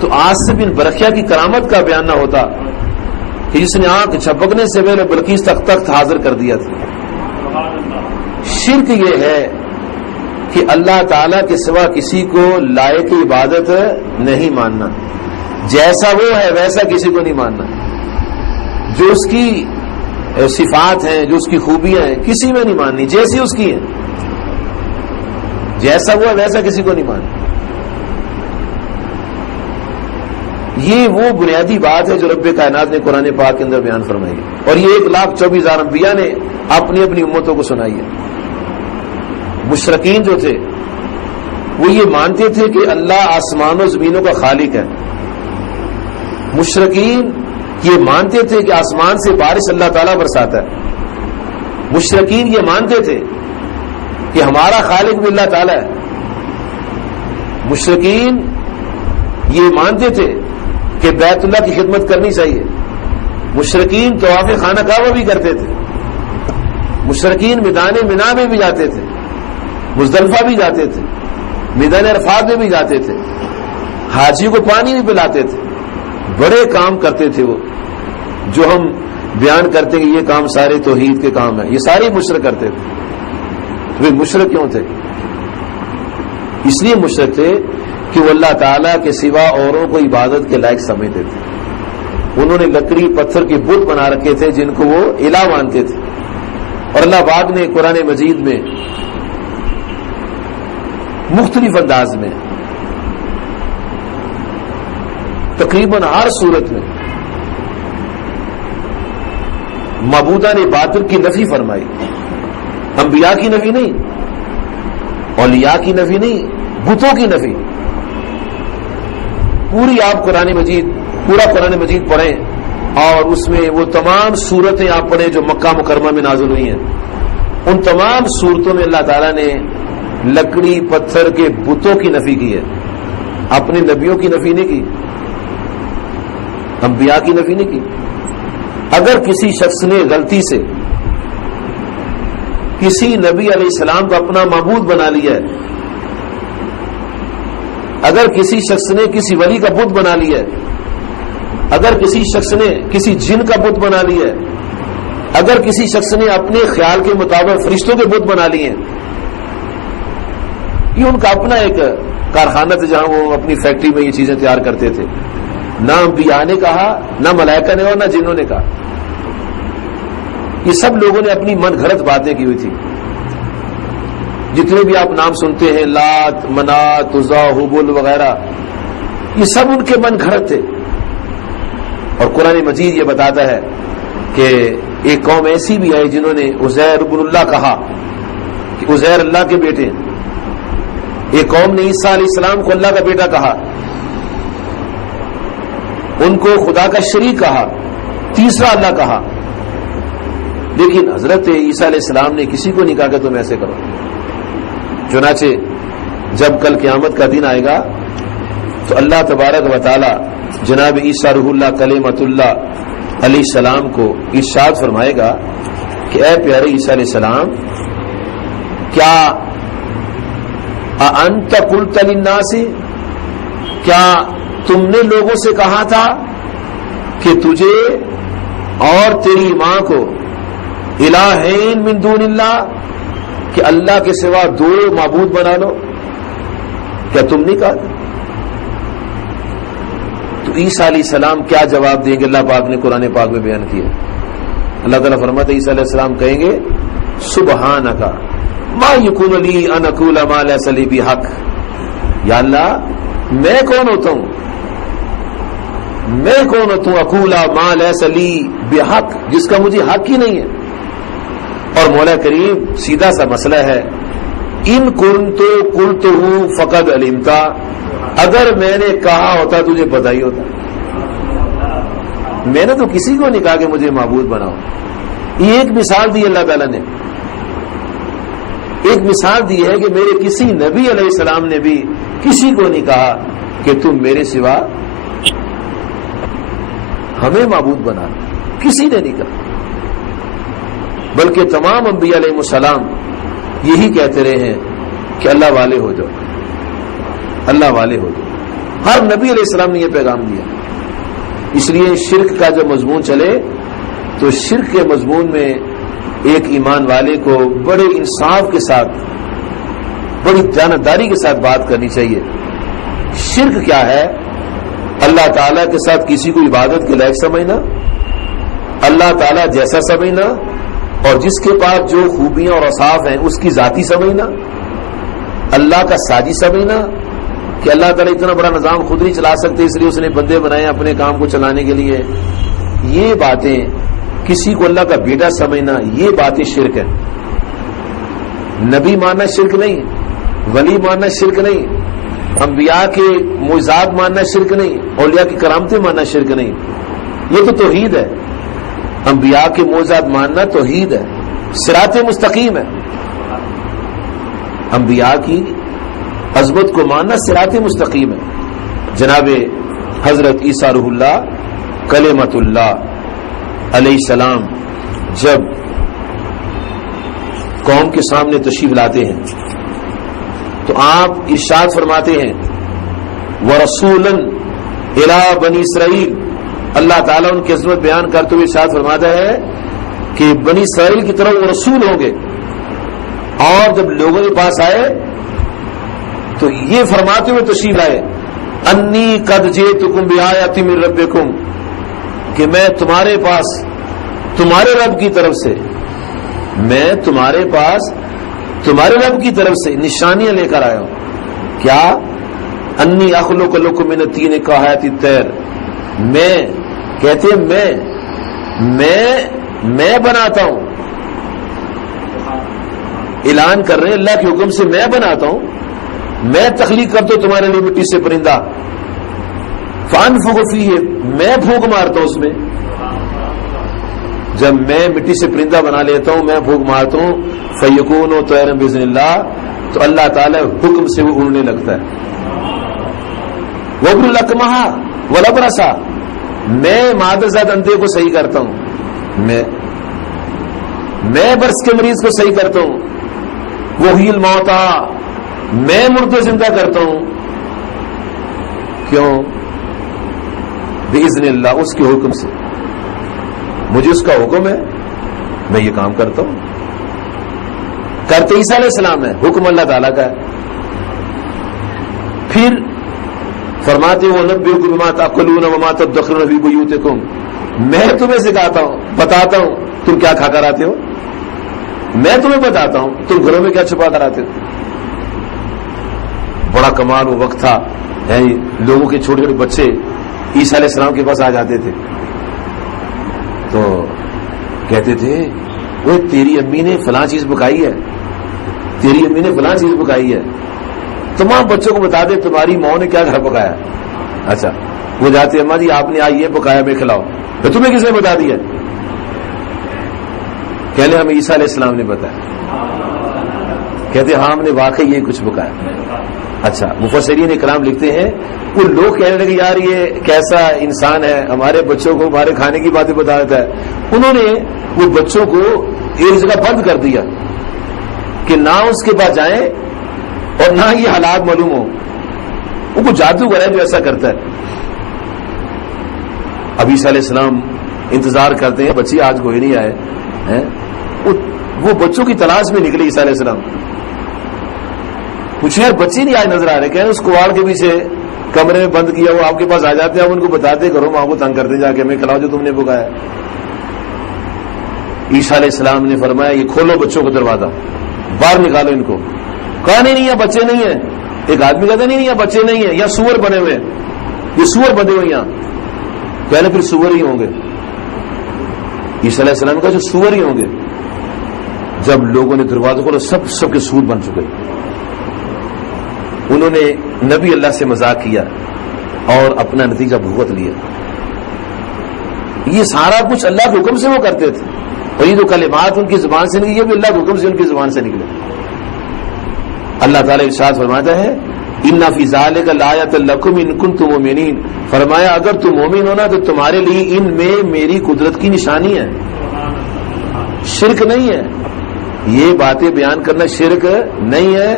تو عاصم بن برقیہ کی کرامت کا بیان نہ ہوتا کہ جس نے آنکھ جھپکنے سے پہلے بلقیس تک تخت حاضر کر دیا تھا۔ شرک یہ ہے کہ اللہ تعالی کے سوا کسی کو لائق عبادت نہیں ماننا، جیسا وہ ہے ویسا کسی کو نہیں ماننا، جو اس کی صفات ہیں، جو اس کی خوبیاں ہیں، کسی میں نہیں ماننی، جیسی اس کی ہے، جیسا وہ ہے ویسا کسی کو نہیں ماننا۔ یہ وہ بنیادی بات ہے جو رب کائنات نے قرآن پاک کے اندر بیان فرمائی ہے، اور یہ 1,24,000 انبیاء نے اپنی اپنی امتوں کو سنائی ہے۔ مشرکین جو تھے وہ یہ مانتے تھے کہ اللہ آسمان و زمینوں کا خالق ہے، مشرکین یہ مانتے تھے کہ آسمان سے بارش اللہ تعالیٰ برساتا ہے، مشرکین یہ مانتے تھے کہ ہمارا خالق بھی اللہ تعالیٰ ہے، مشرکین یہ مانتے تھے کہ بیت اللہ کی خدمت کرنی چاہیے، مشرکین طواف خانہ کعبہ بھی کرتے تھے، مشرکین میدان منا میں بھی جاتے تھے، مزدلفہ بھی جاتے تھے، میدان عرفات میں بھی جاتے تھے، حاجیوں کو پانی بھی پلاتے تھے، بڑے کام کرتے تھے وہ جو ہم بیان کرتے کہ یہ کام سارے توحید کے کام ہیں، یہ سارے مشرک کرتے تھے۔ وہ مشرک کیوں تھے؟ اس لیے مشرک تھے کہ وہ اللہ تعالیٰ کے سوا اوروں کو عبادت کے لائق سمجھتے تھے، انہوں نے لکڑی پتھر کے بت بنا رکھے تھے جن کو وہ الہ مانتے تھے۔ اور اللہ پاک نے قرآن مجید میں مختلف انداز میں تقریباً ہر صورت میں معبودان باطل کی نفی فرمائی، انبیاء کی نفی نہیں، اولیاء کی نفی نہیں، بتوں کی نفی۔ پوری آپ پورا قرآن مجید پڑھیں اور اس میں وہ تمام صورتیں آپ پڑھیں جو مکہ مکرمہ میں نازل ہوئی ہیں، ان تمام صورتوں میں اللہ تعالیٰ نے لکڑی پتھر کے بتوں کی نفی کی ہے، اپنے نبیوں کی نفی نہیں کی، انبیاء کی نفی نہیں کی۔ اگر کسی شخص نے غلطی سے کسی نبی علیہ السلام کو اپنا معبود بنا لیا ہے، اگر کسی شخص نے کسی ولی کا بت بنا لیا ہے، اگر کسی شخص نے کسی جن کا بت بنا لیا ہے، اگر کسی شخص نے اپنے خیال کے مطابق فرشتوں کے بت بنا لیے ہیں، یہ ان کا اپنا ایک کارخانہ تھا جہاں وہ اپنی فیکٹری میں یہ چیزیں تیار کرتے تھے، نہ انبیاء نے کہا، نہ ملائکہ نے اور نہ جنوں نے کہا، یہ سب لوگوں نے اپنی من گھڑت باتیں کی ہوئی تھی۔ جتنے بھی آپ نام سنتے ہیں، لات، منات، عزا، حبل وغیرہ، یہ سب ان کے من گھڑت تھے۔ اور قرآن مجید یہ بتاتا ہے کہ ایک قوم ایسی بھی ہے جنہوں نے عزیر ابن اللہ کہا کہ عزیر اللہ کے بیٹے ہیں، ایک قوم نے عیسیٰ علیہ السلام کو اللہ کا بیٹا کہا، ان کو خدا کا شریک کہا، تیسرا اللہ کہا۔ لیکن حضرت عیسیٰ علیہ السلام نے کسی کو نہیں کہا کہ تم ایسے کرو۔ چنانچہ جب کل قیامت کا دن آئے گا تو اللہ تبارک و تعالی جناب عیسیٰ روح اللہ کلمۃ اللہ علیہ السلام کو ارشاد فرمائے گا کہ اے پیارے عیسیٰ علیہ السلام، کیا انت قلت للناس، کیا تم نے لوگوں سے کہا تھا کہ تجھے اور تیری ماں کو الہین من دون اللہ، کہ اللہ کے سوا دو معبود بنا لو، کیا تم نہیں کہا؟ تو عیسیٰ علیہ السلام کیا جواب دیں گے؟ اللہ پاک نے قرآن پاک میں بیان کیا، اللہ تعالیٰ فرماتا ہے عیسیٰ علیہ السلام کہیں گے سبحانک ما یکون لی ان اقول ما لیس لی بحق، یا اللہ میں کون ہوتا ہوں، میں کون ہوتا ہوں اقول ما لیس لی بحق، جس کا مجھے حق ہی نہیں ہے۔ اور مولا کریم سیدھا سا مسئلہ ہے، ان کنت قلتہ فقد علمتا، اگر میں نے کہا ہوتا تجھے پتہ ہی ہوتا، میں نے تو کسی کو نہیں کہا کہ مجھے معبود بناؤ۔ یہ ایک مثال دی اللہ تعالیٰ نے، ایک مثال دی ہے کہ میرے کسی نبی علیہ السلام نے بھی کسی کو نہیں کہا کہ تم میرے سوا ہمیں معبود بنا، کسی نے نہیں کہا، بلکہ تمام انبیاء علیہ السلام یہی کہتے رہے ہیں کہ اللہ والے ہو جاؤ، اللہ والے ہو جاؤ۔ ہر نبی علیہ السلام نے یہ پیغام دیا. اس لیے شرک کا جب مضمون چلے تو شرک کے مضمون میں ایک ایمان والے کو بڑے انصاف کے ساتھ، بڑی جانبداری کے ساتھ بات کرنی چاہیے. شرک کیا ہے؟ اللہ تعالیٰ کے ساتھ کسی کو عبادت کے لائق سمجھنا، اللہ تعالیٰ جیسا سمجھنا، اور جس کے پاس جو خوبیاں اور اوصاف ہیں اس کی ذاتی سمجھنا، اللہ کا ساجی سمجھنا کہ اللہ تعالیٰ اتنا بڑا نظام خود نہیں چلا سکتے اس لیے اس نے بندے بنائے اپنے کام کو چلانے کے لیے. یہ باتیں، کسی کو اللہ کا بیٹا سمجھنا، یہ باتیں شرک ہے. نبی ماننا شرک نہیں، ولی ماننا شرک نہیں، انبیاء کے معجزات ماننا شرک نہیں، اولیاء کی کرامتیں ماننا شرک نہیں. یہ تو توحید ہے. انبیاء کے معجزات ماننا توحید ہے، صراط مستقیم ہے. انبیاء کی عظمت کو ماننا صراط مستقیم ہے. جناب حضرت عیسیٰ روح اللہ کلمۃ اللہ علیہ السلام جب قوم کے سامنے تشریف لاتے ہیں تو آپ ارشاد فرماتے ہیں وَرَسُولًا إِلَىٰ بَنِي اسرائیل. اللہ تعالیٰ ان کی عظمت بیان کرتے ہوئے ارشاد فرماتا ہے کہ بنی اسرائیل کی طرف وہ رسول ہوں گے. اور جب لوگوں کے پاس آئے تو یہ فرماتے ہوئے تشریف لائے انی قد جئتکم بآیۃ من ربکم، کہ میں تمہارے پاس تمہارے رب کی طرف سے، میں تمہارے پاس تمہارے رب کی طرف سے نشانیاں لے کر آیا ہوں. کیا؟ انی اخلق لکم من الطین کہیئۃ الطیر. میں کہتے ہیں میں بناتا ہوں، اعلان کر رہے ہیں اللہ کے حکم سے میں بناتا ہوں، میں تخلیق کرتا ہوں تمہارے لیے مٹی سے پرندہ. فانفخ فیہ، میں پھونک مارتا ہوں اس میں. جب میں مٹی سے پرندہ بنا لیتا ہوں، میں پھونک مارتا ہوں، فیکون طیرا باذن اللہ، تو اللہ تعالی حکم سے وہ اڑنے لگتا ہے. وابر الاکمہ والابرص، میں مادر ذات اندھے کو صحیح کرتا ہوں، میں برس کے مریض کو صحیح کرتا ہوں. وحی الموتى، میں مردے زندہ کرتا ہوں. کیوں؟ باذن اللہ، اس کے حکم سے. مجھے اس کا حکم ہے، میں یہ کام کرتا ہوں. کرتے عیسیٰ علیہ السلام ہے، حکم اللہ تعالیٰ کا ہے. پھر فرماتے ہو نبئکم بما تاکلون وما تدخرون فی بیوتکم، میں تمہیں سکھاتا ہوں، بتاتا ہوں تم کیا کھا کر آتے ہو. میں تمہیں بتاتا ہوں تم گھروں میں کیا چھپا کر آتے ہو. بڑا کمال وہ وقت تھا، لوگوں کے چھوٹے چھوٹے بچے عیسیٰ علیہ السلام کے پاس آ جاتے تھے تو کہتے تھے وہ تیری امی نے فلاں چیز پکائی ہے، تیری امی نے فلاں چیز پکائی ہے. تمام بچوں کو بتا دے تمہاری ماں نے کیا گھر پکایا. اچھا، وہ جاتے اماں جی آپ نے آج یہ پکایا، میں کھلاؤ. تمہیں کس نے بتا دیا؟ کہنے ہمیں عیسیٰ علیہ السلام نے بتایا. کہتے ہاں ہم نے واقعی یہ کچھ پکایا. اچھا، مفسرین کرام لکھتے ہیں وہ لوگ کہنے لگے یار یہ کیسا انسان ہے، ہمارے بچوں کو ہمارے کھانے کی باتیں بتا دیتا ہے. انہوں نے وہ بچوں کو ایک جگہ بند کر دیا کہ نہ اس کے پاس جائیں اور نہ یہ حالات معلوم ہو. وہ کچھ جادوگر ہے جو ایسا کرتا ہے. اب عیسیٰ علیہ السلام انتظار کرتے ہیں، بچے آج کوئی نہیں آئے. وہ بچوں کی تلاش میں نکلے عیسیٰ علیہ السلام. پوچھے یار بچے نہیں آج نظر آ رہے. کہنے اس کواڑ کے پیچھے کمرے میں بند کیا، وہ آپ کے پاس آ جاتے ہیں، آپ ان کو بتاتے گھروں میں، آپ کو تنگ کرتے جا کے ہمیں کھلاؤ جو تم نے پکایا. عیسیٰ علیہ السلام نے فرمایا یہ کھولو بچوں کو دروازہ، باہر نکالو ان کو. کہا نہیں یہ بچے نہیں ہیں. ایک آدمی کہتا نہیں یہ بچے نہیں ہیں، یا سور بنے ہوئے، یہ سور بنے ہوئے یہاں. کہنے پھر سور ہی ہوں گے. عیسیٰ علیہ السلام کا جو سور ہی ہوں گے. جب لوگوں نے دروازہ کھولا سب کے سور بن چکے. انہوں نے نبی اللہ سے مذاق کیا اور اپنا نتیجہ بھگت لیا. یہ سارا کچھ اللہ کے حکم سے وہ کرتے تھے، اور یہ جو کلمات ان کی زبان سے نکلی یہ بھی اللہ کے حکم سے ان کی زبان سے نکلے. اللہ تعالیٰ ارشاد فرماتا ہے ان فی ذلک لآیۃ لکم ان کنتم مؤمنین. فرمایا اگر تم مومن ہونا تو تمہارے لیے ان میں میری قدرت کی نشانی ہے. شرک نہیں ہے، یہ باتیں بیان کرنا شرک نہیں ہے.